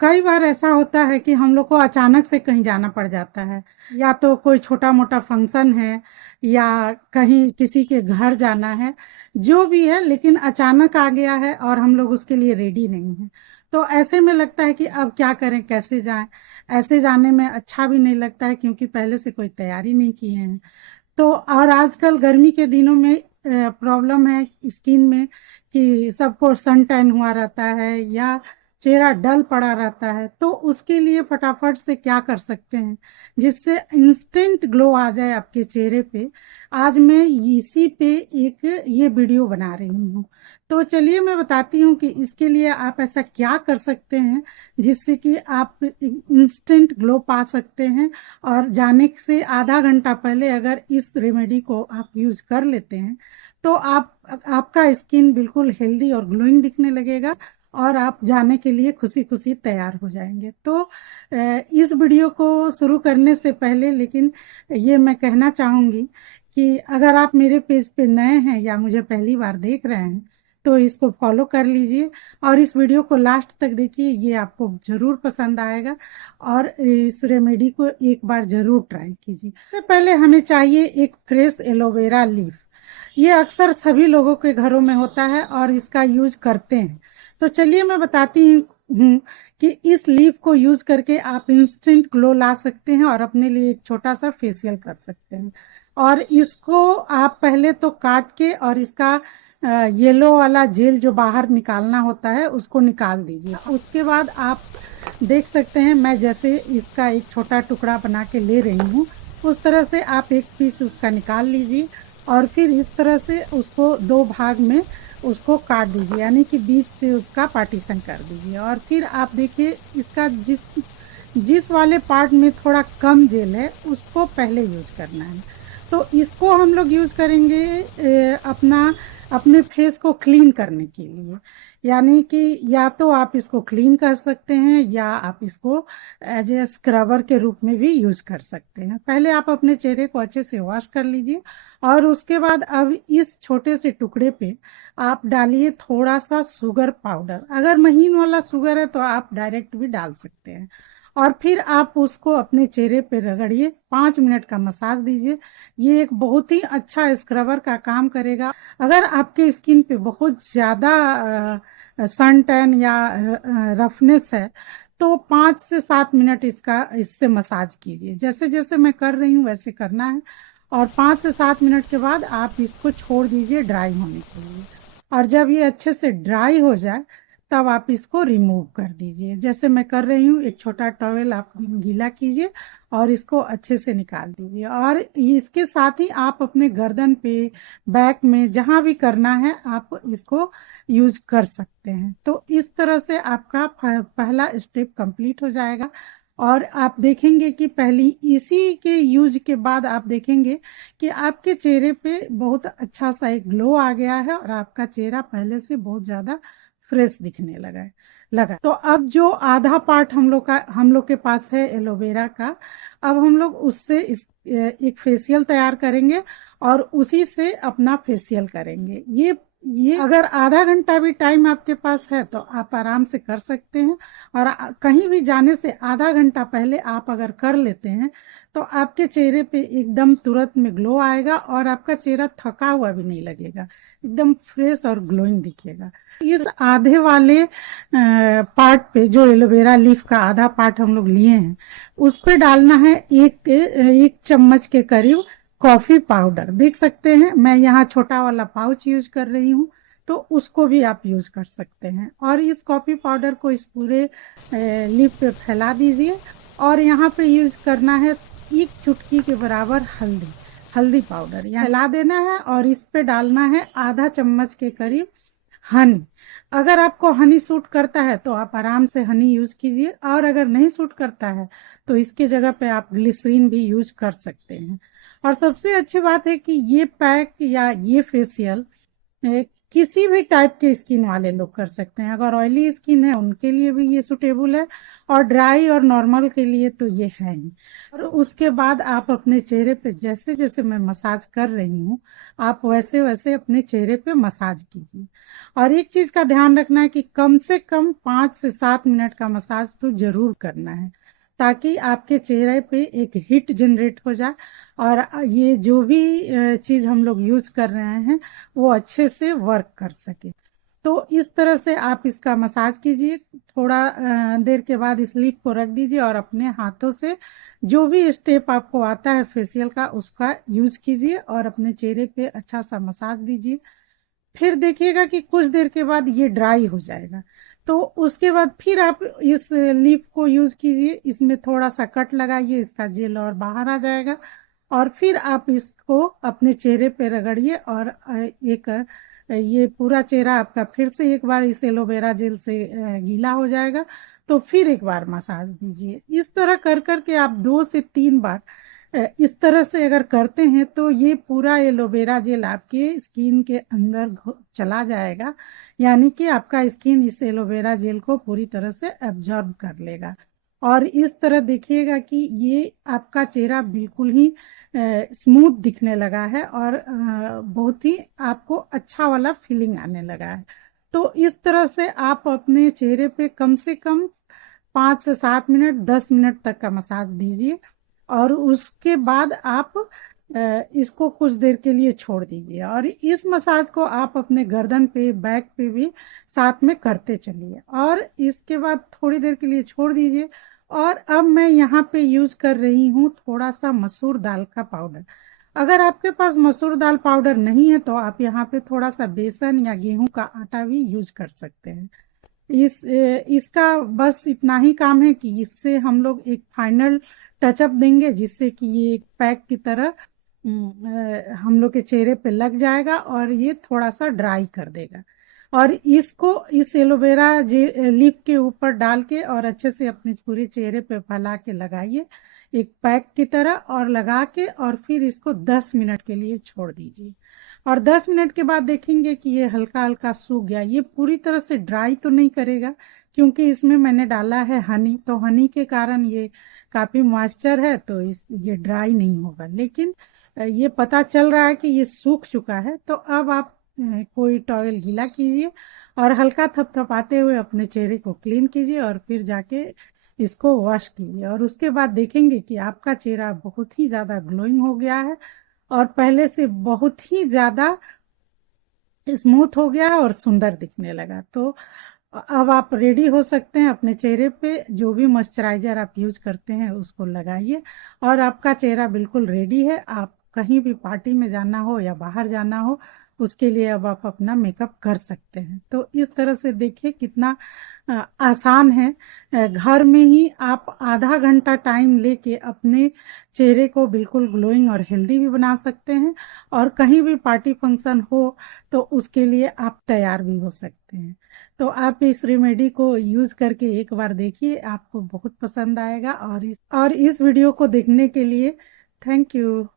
कई बार ऐसा होता है कि हम लोग को अचानक से कहीं जाना पड़ जाता है, या तो कोई छोटा मोटा फंक्शन है, या कहीं किसी के घर जाना है, जो भी है, लेकिन अचानक आ गया है और हम लोग उसके लिए रेडी नहीं हैं। तो ऐसे में लगता है कि अब क्या करें, कैसे जाएं। ऐसे जाने में अच्छा भी नहीं लगता है क्योंकि पहले से कोई तैयारी नहीं किए हैं। तो और आजकल गर्मी के दिनों में प्रॉब्लम है स्किन में कि सबको सन टैन हुआ रहता है या चेहरा डल पड़ा रहता है। तो उसके लिए फटाफट से क्या कर सकते हैं जिससे इंस्टेंट ग्लो आ जाए आपके चेहरे पे। आज मैं इसी पे एक ये वीडियो बना रही हूँ। तो चलिए मैं बताती हूँ कि इसके लिए आप ऐसा क्या कर सकते हैं जिससे कि आप इंस्टेंट ग्लो पा सकते हैं। और जाने से आधा घंटा पहले अगर इस रेमेडी को आप यूज कर लेते हैं तो आपका स्किन बिल्कुल हेल्दी और ग्लोइंग दिखने लगेगा और आप जाने के लिए खुशी खुशी तैयार हो जाएंगे। तो इस वीडियो को शुरू करने से पहले लेकिन ये मैं कहना चाहूंगी कि अगर आप मेरे पेज पे नए हैं या मुझे पहली बार देख रहे हैं तो इसको फॉलो कर लीजिए और इस वीडियो को लास्ट तक देखिए, ये आपको जरूर पसंद आएगा और इस रेमेडी को एक बार जरूर ट्राई कीजिए। सबसे पहले हमें चाहिए एक फ्रेश एलोवेरा लीफ। ये अक्सर सभी लोगों के घरों में होता है और इसका यूज करते हैं। तो चलिए मैं बताती हूँ कि इस लीफ को यूज करके आप इंस्टेंट ग्लो ला सकते हैं और अपने लिए एक छोटा सा फेशियल कर सकते हैं। और इसको आप पहले तो काट के और इसका येलो वाला जेल जो बाहर निकालना होता है उसको निकाल दीजिए। उसके बाद आप देख सकते हैं मैं जैसे इसका एक छोटा टुकड़ा बना के ले रही हूँ, उस तरह से आप एक पीस उसका निकाल लीजिए और फिर इस तरह से उसको दो भाग में उसको काट दीजिए, यानी कि बीच से उसका पार्टीशन कर दीजिए। और फिर आप देखिए इसका जिस जिस वाले पार्ट में थोड़ा कम जेल है उसको पहले यूज करना है। तो इसको हम लोग यूज करेंगे अपने फेस को क्लीन करने के लिए, यानी कि या तो आप इसको क्लीन कर सकते हैं या आप इसको एज ए स्क्रबर के रूप में भी यूज कर सकते हैं। पहले आप अपने चेहरे को अच्छे से वॉश कर लीजिए और उसके बाद अब इस छोटे से टुकड़े पे आप डालिए थोड़ा सा शुगर पाउडर। अगर महीन वाला शुगर है तो आप डायरेक्ट भी डाल सकते हैं। और फिर आप उसको अपने चेहरे पे रगड़िए, 5 मिनट का मसाज दीजिए। ये एक बहुत ही अच्छा स्क्रबर का काम करेगा। अगर आपके स्किन पे बहुत ज्यादा सन टैन या रफनेस है तो 5 से 7 मिनट इससे मसाज कीजिए। जैसे जैसे मैं कर रही हूँ वैसे करना है और 5 से 7 मिनट के बाद आप इसको छोड़ दीजिए ड्राई होने के लिए। और जब ये अच्छे से ड्राई हो जाए तब आप इसको रिमूव कर दीजिए। जैसे मैं कर रही हूँ, एक छोटा टॉवेल आप गीला कीजिए और इसको अच्छे से निकाल दीजिए। और इसके साथ ही आप अपने गर्दन पे, बैक में, जहां भी करना है आप इसको यूज कर सकते हैं। तो इस तरह से आपका पहला स्टेप कंप्लीट हो जाएगा। और आप देखेंगे कि पहली इसी के यूज के बाद आप देखेंगे कि आपके चेहरे पे बहुत अच्छा सा एक ग्लो आ गया है और आपका चेहरा पहले से बहुत ज्यादा फ्रेश दिखने लगा। तो अब जो आधा पार्ट हम लोग के पास है एलोवेरा का, अब हम लोग उससे एक फेशियल तैयार करेंगे और उसी से अपना फेशियल करेंगे। ये अगर आधा घंटा भी टाइम आपके पास है तो आप आराम से कर सकते हैं। और कहीं भी जाने से आधा घंटा पहले आप अगर कर लेते हैं तो आपके चेहरे पे एकदम तुरंत में ग्लो आएगा और आपका चेहरा थका हुआ भी नहीं लगेगा, एकदम फ्रेश और ग्लोइंग दिखेगा। इस आधे वाले पार्ट पे जो एलोवेरा लीफ का आधा पार्ट हम लोग लिए हैं उस पे डालना है एक चम्मच के करीब कॉफी पाउडर। देख सकते हैं मैं यहाँ छोटा वाला पाउच यूज कर रही हूँ, तो उसको भी आप यूज कर सकते हैं। और इस कॉफी पाउडर को इस पूरे लीफ पे फैला दीजिए और यहाँ पे यूज करना है एक चुटकी के बराबर हल्दी पाउडर यहाँ फैला देना है। और इस पे डालना है आधा चम्मच के करीब हनी। अगर आपको हनी सूट करता है तो आप आराम से हनी यूज कीजिए, और अगर नहीं सूट करता है तो इसके जगह पे आप ग्लिसरीन भी यूज कर सकते हैं। और सबसे अच्छी बात है कि ये पैक या ये फेशियल किसी भी टाइप के स्किन वाले लोग कर सकते हैं। अगर ऑयली स्किन है उनके लिए भी ये सुटेबल है, और ड्राई और नॉर्मल के लिए तो ये है ही। और उसके बाद आप अपने चेहरे पे जैसे जैसे मैं मसाज कर रही हूँ, आप वैसे वैसे अपने चेहरे पे मसाज कीजिए। और एक चीज का ध्यान रखना है कि कम से कम 5 से 7 मिनट का मसाज तो जरूर करना है, ताकि आपके चेहरे पे एक हीट जनरेट हो जाए, और ये जो भी चीज हम लोग यूज कर रहे हैं वो अच्छे से वर्क कर सके। तो इस तरह से आप इसका मसाज कीजिए। थोड़ा देर के बाद इस लीफ को रख दीजिए और अपने हाथों से जो भी स्टेप आपको आता है फेशियल का उसका यूज कीजिए और अपने चेहरे पे अच्छा सा मसाज दीजिए। फिर देखिएगा कि कुछ देर के बाद ये ड्राई हो जाएगा। तो उसके बाद फिर आप इस लीफ को यूज कीजिए, इसमें थोड़ा सा कट लगाइए, इसका जेल और बाहर आ जाएगा। और फिर आप इसको अपने चेहरे पे रगड़िए, और एक ये पूरा चेहरा आपका फिर से एक बार इस एलोवेरा जेल से गीला हो जाएगा। तो फिर एक बार मसाज दीजिए। इस तरह कर करके आप 2 से 3 बार इस तरह से अगर करते हैं तो ये पूरा एलोवेरा जेल आपके स्किन के अंदर चला जाएगा, यानी कि आपका स्किन इस एलोवेरा जेल को पूरी तरह से एब्जॉर्ब कर लेगा। और इस तरह देखिएगा कि ये आपका चेहरा बिल्कुल ही स्मूथ दिखने लगा है, और बहुत ही आपको अच्छा वाला फीलिंग आने लगा है। तो इस तरह से आप अपने चेहरे पे कम से कम 5 से 7 मिनट 10 मिनट तक का मसाज दीजिए, और उसके बाद आप इसको कुछ देर के लिए छोड़ दीजिए। और इस मसाज को आप अपने गर्दन पे, बैक पे भी साथ में करते चलिए, और इसके बाद थोड़ी देर के लिए छोड़ दीजिए। और अब मैं यहाँ पे यूज कर रही हूँ थोड़ा सा मसूर दाल का पाउडर। अगर आपके पास मसूर दाल पाउडर नहीं है तो आप यहाँ पे थोड़ा सा बेसन या गेहूं का आटा भी यूज कर सकते हैं। इसका बस इतना ही काम है कि इससे हम लोग एक फाइनल टचअप देंगे, जिससे कि ये एक पैक की तरह हम लोग के चेहरे पे लग जाएगा, और ये थोड़ा सा ड्राई कर देगा। और इसको इस एलोवेरा लीफ के ऊपर डाल के और अच्छे से अपने पूरे चेहरे पे फैला के लगाइए एक पैक की तरह, और लगा के और फिर इसको 10 मिनट के लिए छोड़ दीजिए। और 10 मिनट के बाद देखेंगे कि ये हल्का हल्का सूख गया। ये पूरी तरह से ड्राई तो नहीं करेगा, क्योंकि इसमें मैंने डाला है हनी, तो हनी के कारण ये काफी मॉइस्चर है, तो ये ड्राई नहीं होगा। लेकिन ये पता चल रहा है कि ये सूख चुका है। तो अब आप कोई टॉवेल गीला कीजिए और हल्का थपथपाते हुए अपने चेहरे को क्लीन कीजिए, और फिर जाके इसको वॉश कीजिए। और उसके बाद देखेंगे कि आपका चेहरा बहुत ही ज्यादा ग्लोइंग हो गया है, और पहले से बहुत ही ज्यादा स्मूथ हो गया है और सुंदर दिखने लगा। तो अब आप रेडी हो सकते हैं। अपने चेहरे पे जो भी मॉइस्चराइजर आप यूज करते हैं उसको लगाइए, और आपका चेहरा बिल्कुल रेडी है। आप कहीं भी पार्टी में जाना हो या बाहर जाना हो, उसके लिए अब आप अपना मेकअप कर सकते हैं। तो इस तरह से देखिए कितना आसान है। घर में ही आप आधा घंटा टाइम लेके अपने चेहरे को बिल्कुल ग्लोइंग और हेल्दी भी बना सकते हैं, और कहीं भी पार्टी फंक्शन हो तो उसके लिए आप तैयार भी हो सकते हैं। तो आप इस रेमेडी को यूज करके एक बार देखिए, आपको बहुत पसंद आएगा। और इस वीडियो को देखने के लिए थैंक यू।